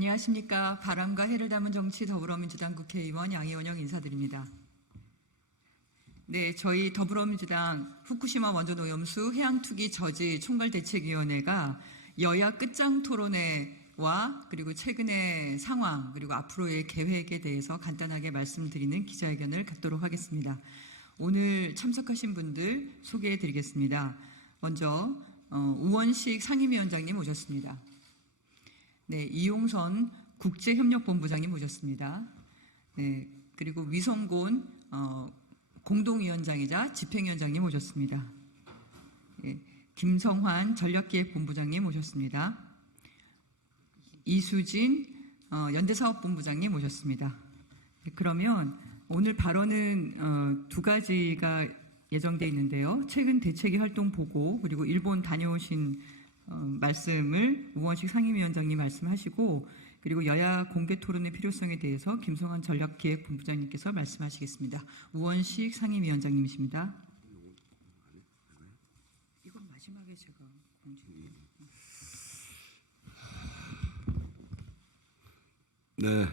안녕하십니까. 바람과 해를 담은 정치 더불어민주당 국회의원 양이원영 인사드립니다. 네, 저희 더불어민주당 후쿠시마 원전 오염수 해양투기 저지 총괄대책위원회가 여야 끝장 토론회와 그리고 최근의 상황 그리고 앞으로의 계획에 대해서 간단하게 말씀드리는 기자회견을 갖도록 하겠습니다. 오늘 참석하신 분들 소개해 드리겠습니다. 먼저 우원식 상임위원장님 오셨습니다. 네, 이용선 국제협력본부장님 모셨습니다. 네, 그리고 위성곤 공동위원장이자 집행위원장님 모셨습니다. 네, 김성환 전략기획본부장님 모셨습니다. 이수진 연대사업본부장님 모셨습니다. 네, 그러면 오늘 발언은 두 가지가 예정되어 있는데요. 최근 대책위 활동 보고 그리고 일본 다녀오신 말씀을 우원식 상임위원장님 말씀하시고 그리고 여야 공개 토론의 필요성에 대해서 김성환 전략기획본부장님께서 말씀하시겠습니다. 우원식 상임위원장님이십니다. 이건 마지막에 제가 네,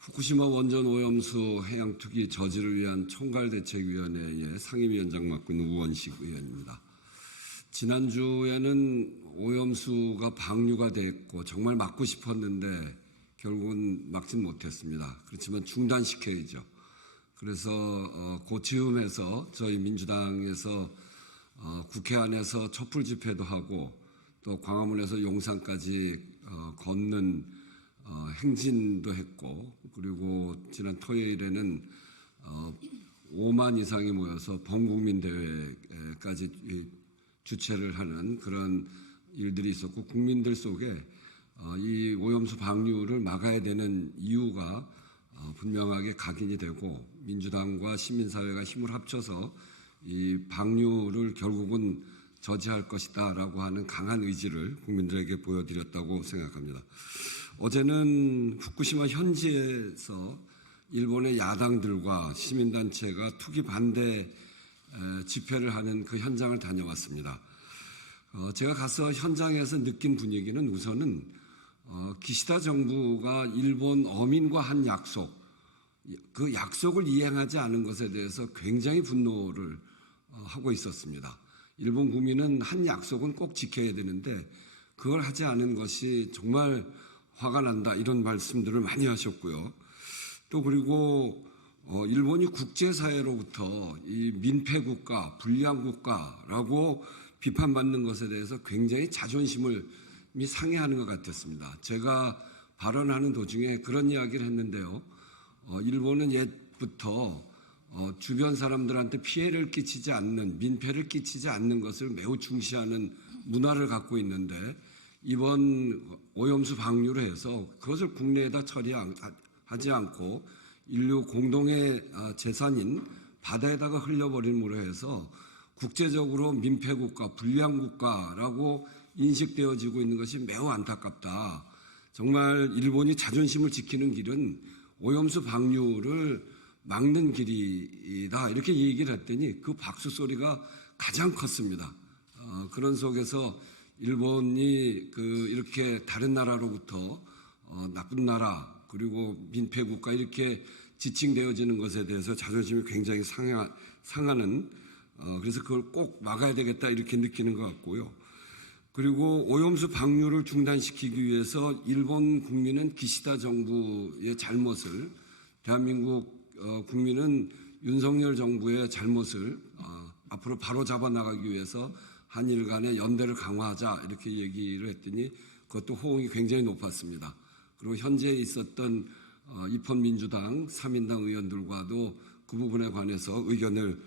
후쿠시마 원전 오염수 해양투기 저지를 위한 총괄대책위원회의 상임위원장 맡고 있는 우원식 의원입니다. 지난주에는 오염수가 방류가 됐고 정말 막고 싶었는데 결국은 막진 못했습니다. 그렇지만 중단시켜야죠. 그래서 고치움에서 저희 민주당에서 국회 안에서 촛불 집회도 하고 또 광화문에서 용산까지 걷는 행진도 했고 그리고 지난 토요일에는 5만 이상이 모여서 범국민 대회까지 주최를 하는 그런 일들이 있었고 국민들 속에 이 오염수 방류를 막아야 되는 이유가 분명하게 각인이 되고 민주당과 시민사회가 힘을 합쳐서 이 방류를 결국은 저지할 것이다라고 하는 강한 의지를 국민들에게 보여드렸다고 생각합니다. 어제는 후쿠시마 현지에서 일본의 야당들과 시민단체가 투기 반대 집회를 하는 그 현장을 다녀왔습니다. 제가 가서 현장에서 느낀 분위기는 우선은 기시다 정부가 일본 어민과 한 약속, 그 약속을 이행하지 않은 것에 대해서 굉장히 분노를 하고 있었습니다. 일본 국민은 한 약속은 꼭 지켜야 되는데 그걸 하지 않은 것이 정말 화가 난다 이런 말씀들을 많이 하셨고요. 또 그리고 일본이 국제사회로부터 이 민폐국가, 불량국가라고 비판받는 것에 대해서 굉장히 자존심을 상해하는 것 같았습니다. 제가 발언하는 도중에 그런 이야기를 했는데요. 일본은 옛부터 주변 사람들한테 피해를 끼치지 않는, 민폐를 끼치지 않는 것을 매우 중시하는 문화를 갖고 있는데 이번 오염수 방류를 해서 그것을 국내에다 처리하지 않고 인류 공동의 재산인 바다에다가 흘려버림으로 해서 국제적으로 민폐국가, 불량국가라고 인식되어지고 있는 것이 매우 안타깝다. 정말 일본이 자존심을 지키는 길은 오염수 방류를 막는 길이다. 이렇게 얘기를 했더니 그 박수 소리가 가장 컸습니다. 그런 속에서 일본이 이렇게 다른 나라로부터 나쁜 나라 그리고 민폐국가 이렇게 지칭되어지는 것에 대해서 자존심이 굉장히 상하는 그래서 그걸 꼭 막아야 되겠다 이렇게 느끼는 것 같고요. 그리고 오염수 방류를 중단시키기 위해서 일본 국민은 기시다 정부의 잘못을 대한민국 국민은 윤석열 정부의 잘못을 앞으로 바로 잡아 나가기 위해서 한일 간의 연대를 강화하자 이렇게 얘기를 했더니 그것도 호응이 굉장히 높았습니다. 그리고 현재 있었던 입헌민주당 3인당 의원들과도 그 부분에 관해서 의견을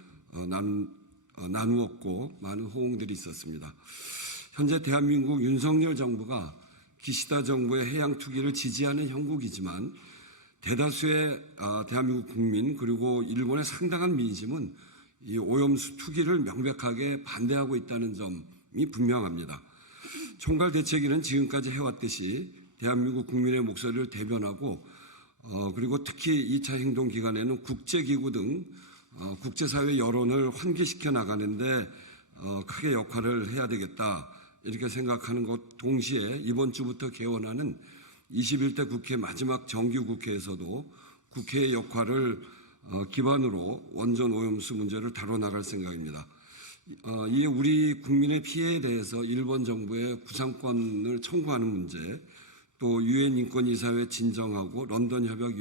나누었고 많은 호응들이 있었습니다. 현재 대한민국 윤석열 정부가 기시다 정부의 해양 투기를 지지하는 형국이지만 대다수의 대한민국 국민 그리고 일본의 상당한 민심은 이 오염수 투기를 명백하게 반대하고 있다는 점이 분명합니다. 총괄대책위는 지금까지 해왔듯이 대한민국 국민의 목소리를 대변하고 그리고 특히 2차 행동 기간에는 국제기구 등 국제사회 여론을 환기시켜 나가는데 크게 역할을 해야 되겠다 이렇게 생각하는 것 동시에 이번 주부터 개원하는 21대 국회 마지막 정기국회에서도 국회의 역할을 기반으로 원전 오염수 문제를 다뤄나갈 생각입니다. 이에 우리 국민의 피해에 대해서 일본 정부의 구상권을 청구하는 문제, 또 유엔 인권이사회 진정하고 런던 협약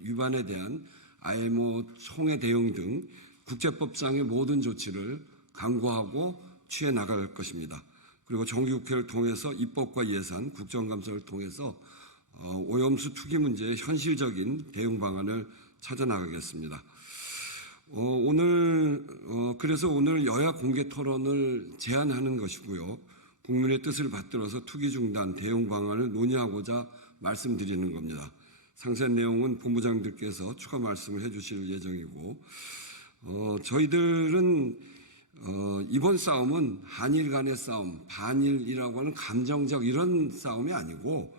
위반에 대한 IMO 총회 대응 등 국제법상의 모든 조치를 강구하고 취해 나갈 것입니다. 그리고 정기국회를 통해서 입법과 예산, 국정감사를 통해서 오염수 투기 문제의 현실적인 대응 방안을 찾아 나가겠습니다. 그래서 오늘 여야 공개 토론을 제안하는 것이고요. 국민의 뜻을 받들어서 투기 중단 대응 방안을 논의하고자 말씀드리는 겁니다. 상세한 내용은 본부장들께서 추가 말씀을 해주실 예정이고, 저희들은 이번 싸움은 한일 간의 싸움, 반일이라고 하는 감정적 이런 싸움이 아니고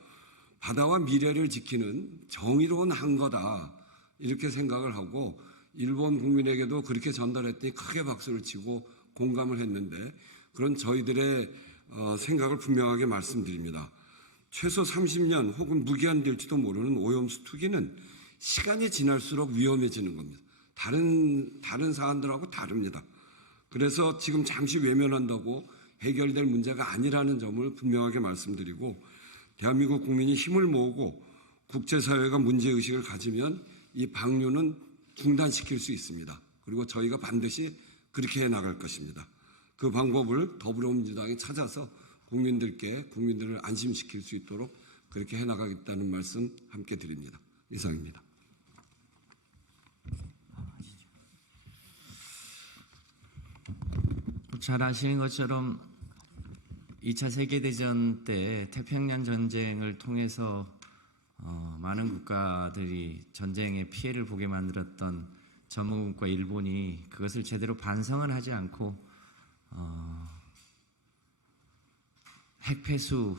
바다와 미래를 지키는 정의로운 항거다 이렇게 생각을 하고, 일본 국민에게도 그렇게 전달했더니 크게 박수를 치고 공감을 했는데, 그런 저희들의 생각을 분명하게 말씀드립니다. 최소 30년 혹은 무기한될지도 모르는 오염수 투기는 시간이 지날수록 위험해지는 겁니다. 다른 사안들하고 다릅니다. 그래서 지금 잠시 외면한다고 해결될 문제가 아니라는 점을 분명하게 말씀드리고, 대한민국 국민이 힘을 모으고 국제사회가 문제의식을 가지면 이 방류는 중단시킬 수 있습니다. 그리고 저희가 반드시 그렇게 해나갈 것입니다. 그 방법을 더불어민주당이 찾아서 국민들을 안심시킬 수 있도록 그렇게 해나가겠다는 말씀 함께 드립니다. 이상입니다. 잘 아시는 것처럼 2차 세계대전 때 태평양 전쟁을 통해서 많은 국가들이 전쟁의 피해를 보게 만들었던 전범국가 일본이 그것을 제대로 반성을 하지 않고 핵폐수,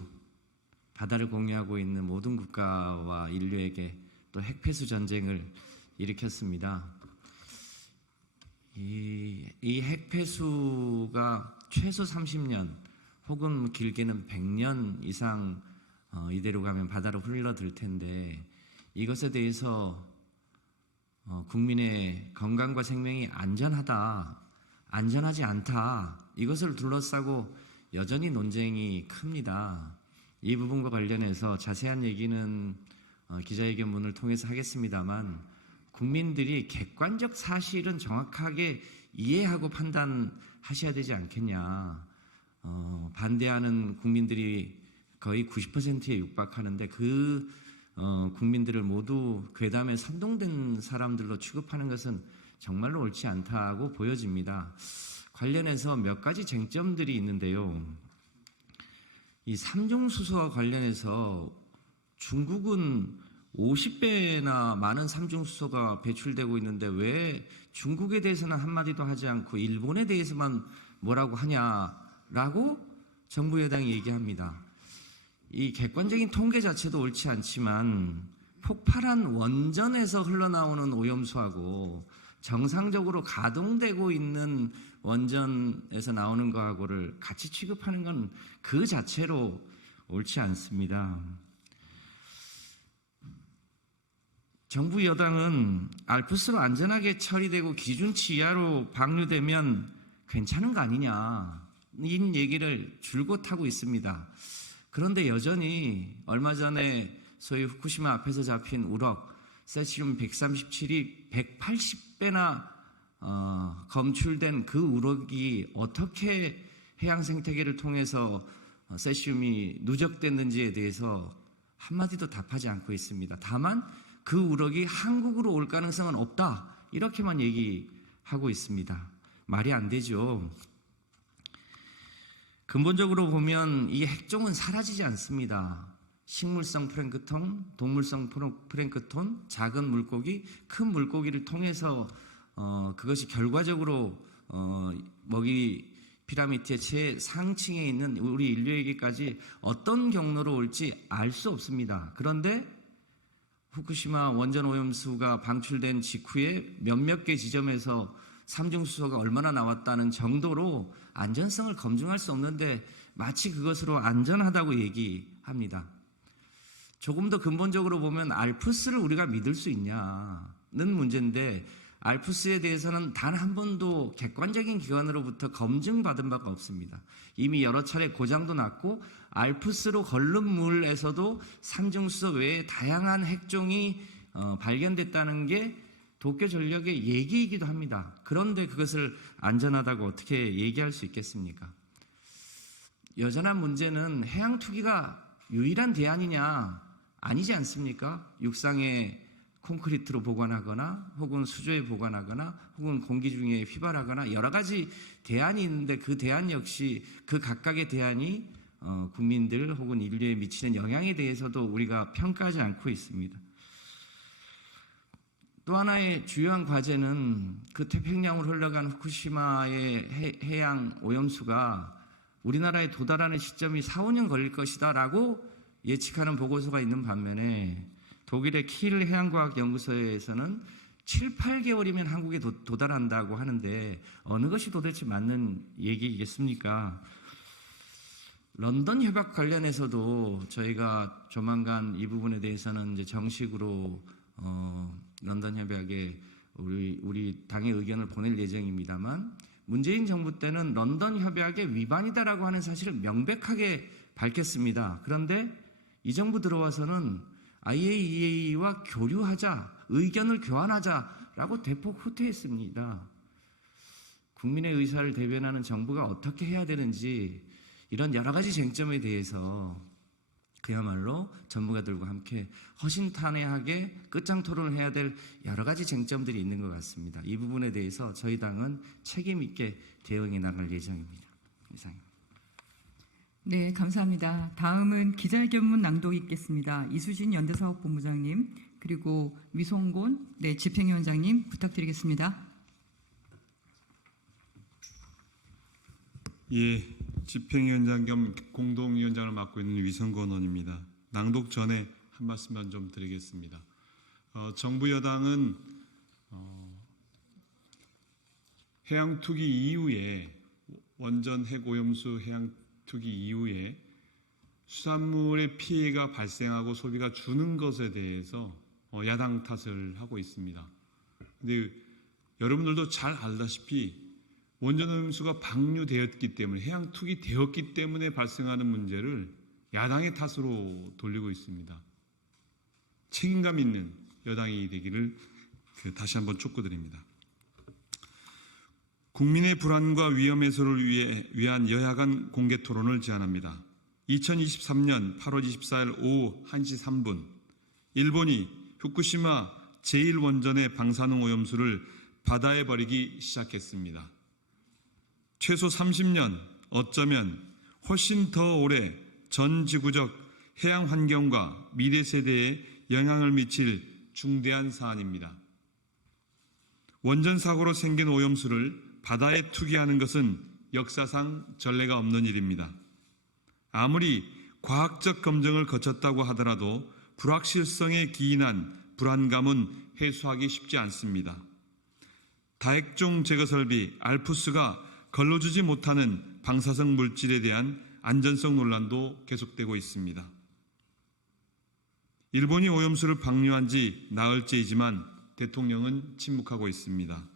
바다를 공유하고 있는 모든 국가와 인류에게 또 핵폐수 전쟁을 일으켰습니다. 이 핵폐수가 최소 30년 혹은 길게는 100년 이상 이대로 가면 바다로 흘러들 텐데, 이것에 대해서 국민의 건강과 생명이 안전하지 않다, 이것을 둘러싸고 여전히 논쟁이 큽니다. 이 부분과 관련해서 자세한 얘기는 기자회견문을 통해서 하겠습니다만, 국민들이 객관적 사실은 정확하게 이해하고 판단하셔야 되지 않겠냐. 반대하는 국민들이 거의 90%에 육박하는데 그 국민들을 모두 괴담에 선동된 사람들로 취급하는 것은 정말로 옳지 않다고 보여집니다. 관련해서 몇 가지 쟁점들이 있는데요. 이 삼중수소와 관련해서 중국은 50배나 많은 삼중수소가 배출되고 있는데 왜 중국에 대해서는 한마디도 하지 않고 일본에 대해서만 뭐라고 하냐라고 정부 여당이 얘기합니다. 이 객관적인 통계 자체도 옳지 않지만 폭발한 원전에서 흘러나오는 오염수하고 정상적으로 가동되고 있는 원전에서 나오는 거하고를 같이 취급하는 건 그 자체로 옳지 않습니다. 정부 여당은 알프스로 안전하게 처리되고 기준치 이하로 방류되면 괜찮은 거 아니냐, 이 얘기를 줄곧 하고 있습니다. 그런데 여전히 얼마 전에 소위 후쿠시마 앞에서 잡힌 우럭 세슘 137이 180배나 검출된 그 우럭이 어떻게 해양 생태계를 통해서 세슘이 누적됐는지에 대해서 한마디도 답하지 않고 있습니다. 다만 그 우럭이 한국으로 올 가능성은 없다, 이렇게만 얘기하고 있습니다. 말이 안 되죠. 근본적으로 보면 이 핵종은 사라지지 않습니다. 식물성 플랭크톤, 동물성 플랭크톤, 작은 물고기, 큰 물고기를 통해서 그것이 결과적으로 먹이 피라미드의 최상층에 있는 우리 인류에게까지 어떤 경로로 올지 알 수 없습니다. 그런데 후쿠시마 원전 오염수가 방출된 직후에 몇몇 개 지점에서 삼중수소가 얼마나 나왔다는 정도로 안전성을 검증할 수 없는데 마치 그것으로 안전하다고 얘기합니다. 조금 더 근본적으로 보면 알프스를 우리가 믿을 수 있냐는 문제인데 알프스에 대해서는 단 한 번도 객관적인 기관으로부터 검증받은 바가 없습니다. 이미 여러 차례 고장도 났고 알프스로 걸른 물에서도 산중수소 외에 다양한 핵종이 발견됐다는 게 도쿄전력의 얘기이기도 합니다. 그런데 그것을 안전하다고 어떻게 얘기할 수 있겠습니까? 여전한 문제는 해양 투기가 유일한 대안이냐? 아니지 않습니까? 육상에 콘크리트로 보관하거나 혹은 수조에 보관하거나 혹은 공기 중에 휘발하거나 여러 가지 대안이 있는데 그 대안 역시 그 각각의 대안이 국민들 혹은 인류에 미치는 영향에 대해서도 우리가 평가하지 않고 있습니다. 또 하나의 주요한 과제는 그 태평양으로 흘러간 후쿠시마의 해양 오염수가 우리나라에 도달하는 시점이 4, 5년 걸릴 것이다 라고 예측하는 보고서가 있는 반면에 독일의 킬 해양과학연구소에서는 7, 8개월이면 한국에 도달한다고 하는데 어느 것이 도대체 맞는 얘기겠습니까? 런던 협약 관련해서도 저희가 조만간 이 부분에 대해서는 이제 정식으로 런던 협약에 우리 당의 의견을 보낼 예정입니다만 문재인 정부 때는 런던 협약의 위반이다라고 하는 사실을 명백하게 밝혔습니다. 그런데 이 정부 들어와서는 IAEA와 교류하자, 의견을 교환하자라고 대폭 후퇴했습니다. 국민의 의사를 대변하는 정부가 어떻게 해야 되는지 이런 여러 가지 쟁점에 대해서 그야말로 전문가들과 함께 허심탄회하게 끝장 토론을 해야 될 여러 가지 쟁점들이 있는 것 같습니다. 이 부분에 대해서 저희 당은 책임 있게 대응해 나갈 예정입니다. 이상입니다. 네, 감사합니다. 다음은 기자회견문 낭독 있겠습니다. 이수진 연대사업본부장님 그리고 위성곤 집행위원장님 부탁드리겠습니다. 예, 집행위원장 겸 공동위원장을 맡고 있는 위성권 의원입니다. 낭독 전에 한 말씀만 좀 드리겠습니다. 정부 여당은 해양 투기 이후에 원전 핵 오염수 해양 투기 이후에 수산물의 피해가 발생하고 소비가 주는 것에 대해서 야당 탓을 하고 있습니다. 근데 여러분들도 잘 알다시피 원전 오염수가 방류되었기 때문에 해양 투기되었기 때문에 발생하는 문제를 야당의 탓으로 돌리고 있습니다. 책임감 있는 여당이 되기를 다시 한번 촉구드립니다. 국민의 불안과 위험 해소를 위한 여야 간 공개 토론을 제안합니다. 2023년 8월 24일 오후 1시 3분 일본이 후쿠시마 제1원전의 방사능 오염수를 바다에 버리기 시작했습니다. 최소 30년, 어쩌면 훨씬 더 오래 전 지구적 해양 환경과 미래 세대에 영향을 미칠 중대한 사안입니다. 원전 사고로 생긴 오염수를 바다에 투기하는 것은 역사상 전례가 없는 일입니다. 아무리 과학적 검증을 거쳤다고 하더라도 불확실성에 기인한 불안감은 해소하기 쉽지 않습니다. 다핵종 제거 설비 알프스가 걸러주지 못하는 방사성 물질에 대한 안전성 논란도 계속되고 있습니다. 일본이 오염수를 방류한 지 나흘째이지만 대통령은 침묵하고 있습니다.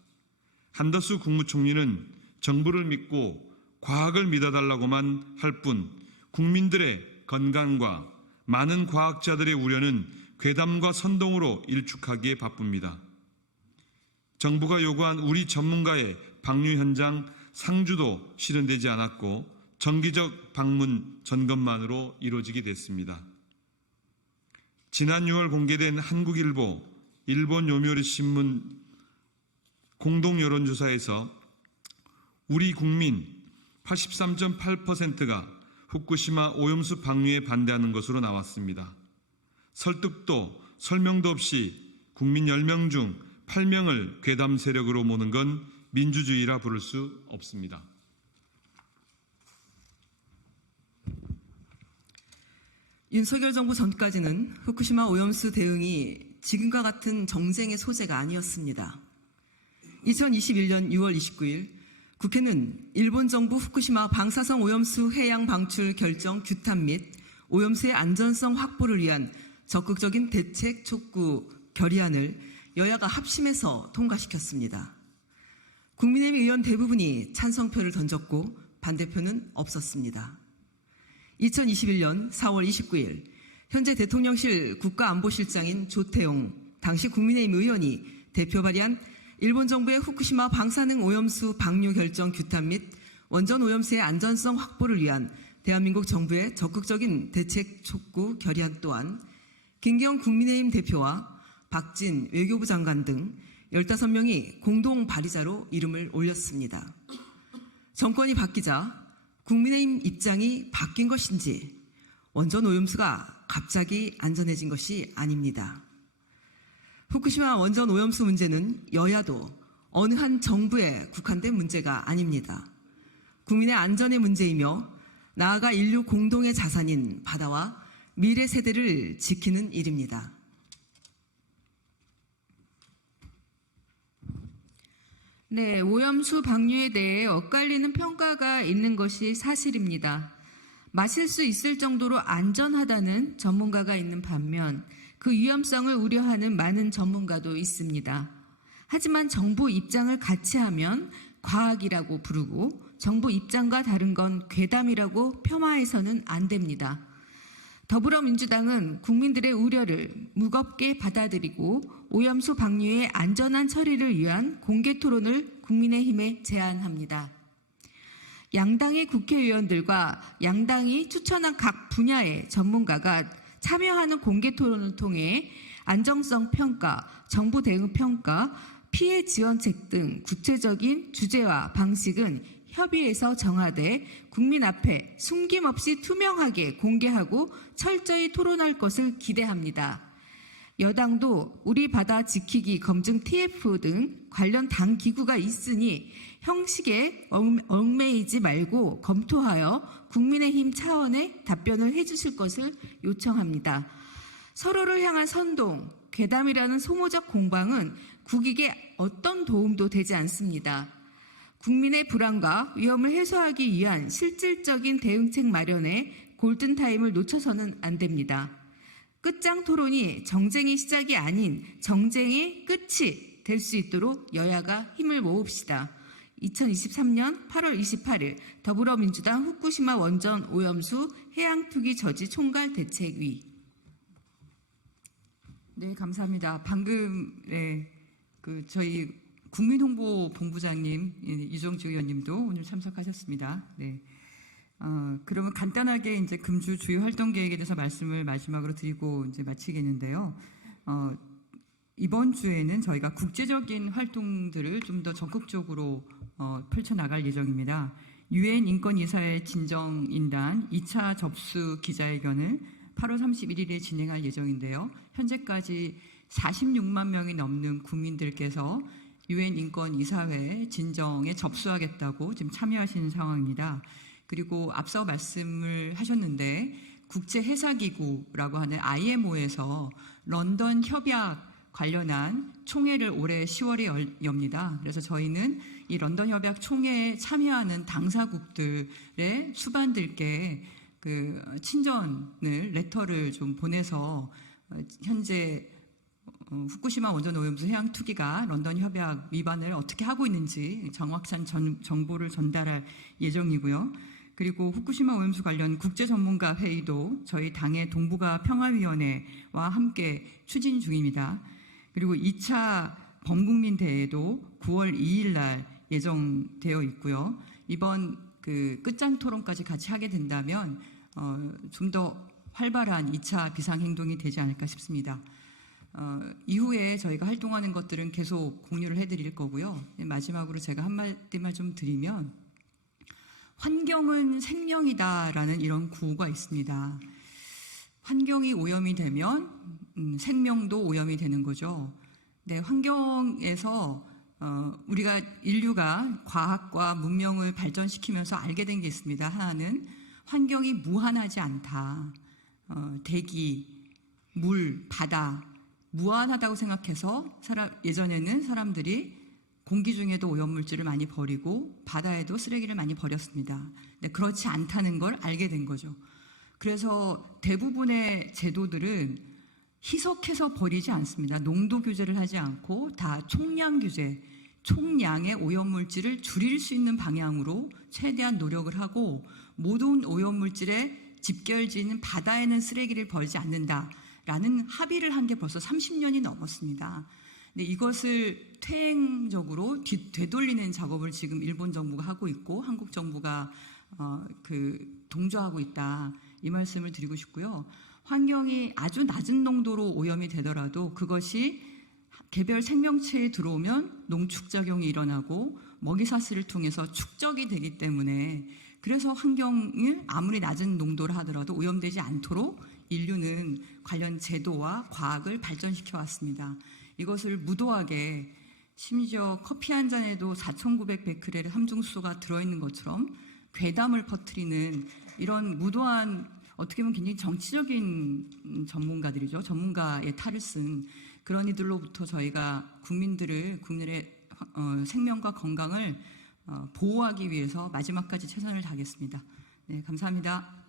한더수 국무총리는 정부를 믿고 과학을 믿어달라고만 할 뿐 국민들의 건강과 많은 과학자들의 우려는 괴담과 선동으로 일축하기에 바쁩니다. 정부가 요구한 우리 전문가의 방류 현장 상주도 실현되지 않았고 정기적 방문 점검만으로 이루어지게 됐습니다. 지난 6월 공개된 한국일보, 일본 요미우리 신문 공동 여론조사에서 우리 국민 83.8%가 후쿠시마 오염수 방류에 반대하는 것으로 나왔습니다. 설득도 설명도 없이 국민 10명 중 8명을 괴담 세력으로 모는 건 민주주의라 부를 수 없습니다. 윤석열 정부 전까지는 후쿠시마 오염수 대응이 지금과 같은 정쟁의 소재가 아니었습니다. 2021년 6월 29일 국회는 일본 정부 후쿠시마 방사성 오염수 해양 방출 결정 규탄 및 오염수의 안전성 확보를 위한 적극적인 대책 촉구 결의안을 여야가 합심해서 통과시켰습니다. 국민의힘 의원 대부분이 찬성표를 던졌고 반대표는 없었습니다. 2021년 4월 29일 현재 대통령실 국가안보실장인 조태용 당시 국민의힘 의원이 대표 발의한 일본 정부의 후쿠시마 방사능 오염수 방류 결정 규탄 및 원전 오염수의 안전성 확보를 위한 대한민국 정부의 적극적인 대책 촉구 결의안 또한 김기현 국민의힘 대표와 박진 외교부 장관 등 15명이 공동 발의자로 이름을 올렸습니다. 정권이 바뀌자 국민의힘 입장이 바뀐 것인지 원전 오염수가 갑자기 안전해진 것이 아닙니다. 후쿠시마 원전 오염수 문제는 여야도 어느 한 정부에 국한된 문제가 아닙니다. 국민의 안전의 문제이며 나아가 인류 공동의 자산인 바다와 미래 세대를 지키는 일입니다. 네, 오염수 방류에 대해 엇갈리는 평가가 있는 것이 사실입니다. 마실 수 있을 정도로 안전하다는 전문가가 있는 반면 그 위험성을 우려하는 많은 전문가도 있습니다. 하지만 정부 입장을 같이 하면 과학이라고 부르고 정부 입장과 다른 건 괴담이라고 폄하해서는 안 됩니다. 더불어민주당은 국민들의 우려를 무겁게 받아들이고 오염수 방류의 안전한 처리를 위한 공개 토론을 국민의힘에 제안합니다. 양당의 국회의원들과 양당이 추천한 각 분야의 전문가가 참여하는 공개 토론을 통해 안정성 평가, 정부 대응 평가, 피해 지원책 등 구체적인 주제와 방식은 협의해서 정하되 국민 앞에 숨김없이 투명하게 공개하고 철저히 토론할 것을 기대합니다. 여당도 우리 바다 지키기 검증 TF 등 관련 당 기구가 있으니 형식에 얽매이지 말고 검토하여 국민의힘 차원의 답변을 해주실 것을 요청합니다. 서로를 향한 선동, 괴담이라는 소모적 공방은 국익에 어떤 도움도 되지 않습니다. 국민의 불안과 위험을 해소하기 위한 실질적인 대응책 마련에 골든타임을 놓쳐서는 안 됩니다. 끝장 토론이 정쟁의 시작이 아닌 정쟁의 끝이 될 수 있도록 여야가 힘을 모읍시다. 2023년 8월 28일 더불어민주당 후쿠시마 원전 오염수 해양투기 저지 총괄 대책위. 네, 감사합니다. 방금 저희 국민홍보본부장님 유정주 의원님도 오늘 참석하셨습니다. 네. 그러면 간단하게 이제 금주 주요 활동 계획에 대해서 말씀을 마지막으로 드리고 이제 마치겠는데요. 이번 주에는 저희가 국제적인 활동들을 좀 더 적극적으로 펼쳐 나갈 예정입니다. 유엔 인권이사회 진정인단 2차 접수 기자회견을 8월 31일에 진행할 예정인데요. 현재까지 46만 명이 넘는 국민들께서 유엔 인권이사회 진정에 접수하겠다고 지금 참여하시는 상황입니다. 그리고 앞서 말씀을 하셨는데 국제해사기구라고 하는 IMO에서 런던 협약 관련한 총회를 올해 10월에 엽니다. 그래서 저희는 이 런던 협약 총회에 참여하는 당사국들의 수반들께 그 친전을 레터를 좀 보내서 현재 후쿠시마 원전 오염수 해양 투기가 런던 협약 위반을 어떻게 하고 있는지 정확한 정보를 전달할 예정이고요. 그리고 후쿠시마 오염수 관련 국제 전문가 회의도 저희 당의 동북아 평화위원회와 함께 추진 중입니다. 그리고 2차 범국민 대회도 9월 2일 날 예정되어 있고요. 이번 그 끝장 토론까지 같이 하게 된다면 좀 더 활발한 2차 비상행동이 되지 않을까 싶습니다. 이후에 저희가 활동하는 것들은 계속 공유를 해드릴 거고요. 마지막으로 제가 한마디만 좀 드리면 환경은 생명이다라는 이런 구호가 있습니다. 환경이 오염이 되면 생명도 오염이 되는 거죠. 네, 환경에서 우리가 인류가 과학과 문명을 발전시키면서 알게 된 게 있습니다. 하나는 환경이 무한하지 않다. 대기, 물, 바다 무한하다고 생각해서 예전에는 사람들이 공기 중에도 오염물질을 많이 버리고 바다에도 쓰레기를 많이 버렸습니다. 근데 그렇지 않다는 걸 알게 된 거죠. 그래서 대부분의 제도들은 희석해서 버리지 않습니다. 농도 규제를 하지 않고 다 총량 규제, 총량의 오염물질을 줄일 수 있는 방향으로 최대한 노력을 하고 모든 오염물질의 집결지인 바다에는 쓰레기를 버리지 않는다라는 합의를 한 게 벌써 30년이 넘었습니다. 근데 이것을 퇴행적으로 되돌리는 작업을 지금 일본 정부가 하고 있고 한국 정부가 동조하고 있다. 이 말씀을 드리고 싶고요. 환경이 아주 낮은 농도로 오염이 되더라도 그것이 개별 생명체에 들어오면 농축작용이 일어나고 먹이사슬을 통해서 축적이 되기 때문에 그래서 환경을 아무리 낮은 농도를 하더라도 오염되지 않도록 인류는 관련 제도와 과학을 발전시켜 왔습니다. 이것을 무도하게 심지어 커피 한 잔에도 4,900베크렐의 함중수소가 들어있는 것처럼 괴담을 퍼뜨리는 이런 무도한 어떻게 보면 굉장히 정치적인 전문가들이죠. 전문가의 탈을 쓴 그런 이들로부터 저희가 국민의 생명과 건강을 보호하기 위해서 마지막까지 최선을 다하겠습니다. 네, 감사합니다.